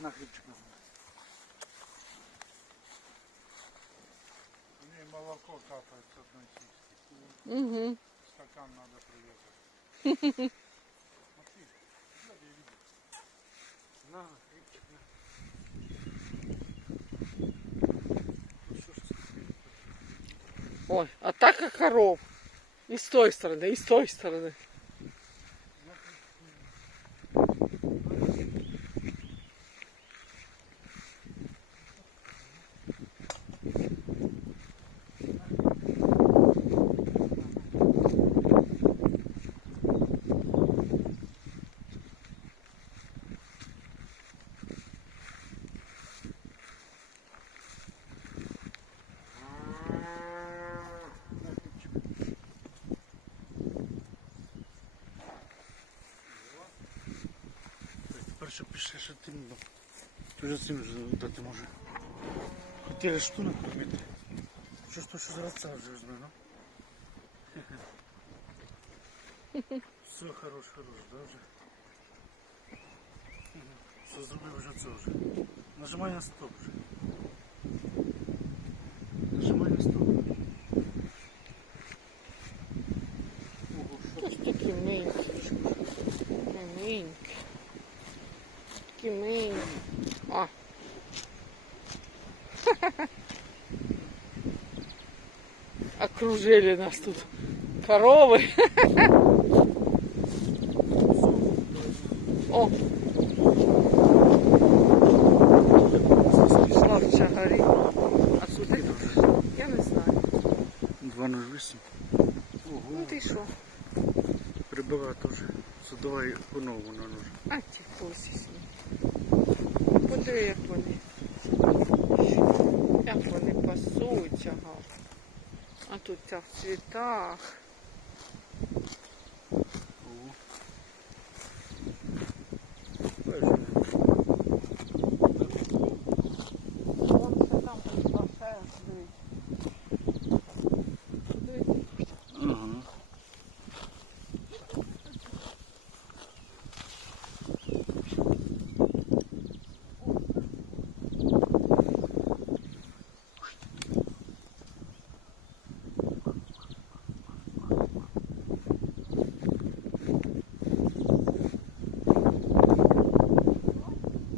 На хлібчик. Мне молоко капает с одной сиськи. Угу. Стакан надо привязать. Смотри. На на. Ну? Ой, атака коров. И с той стороны, и с той стороны. Так, Тепер щоб пішли ще тим, бо ти вже цим вже дати може. Хотіли ж ту накормити. Що ж то, що зараз це вже візьме, ну? Все, хорош, хорош, да, вже? Мгм. Все, зробив вже це вже. Нажимай на стоп вже. Нажимай на стоп. Ого, що Ось такі менькі. Такі менькі. А. Окружили нас тут коровы. О. Славча горить. А куди? Я не знаю. 208. Ого, Ну ти що? прибила теж. Задавай понову на нож. А ті посісні. Подиви, як вони. Як вони пасуть, ага. А тут ця в цвітах.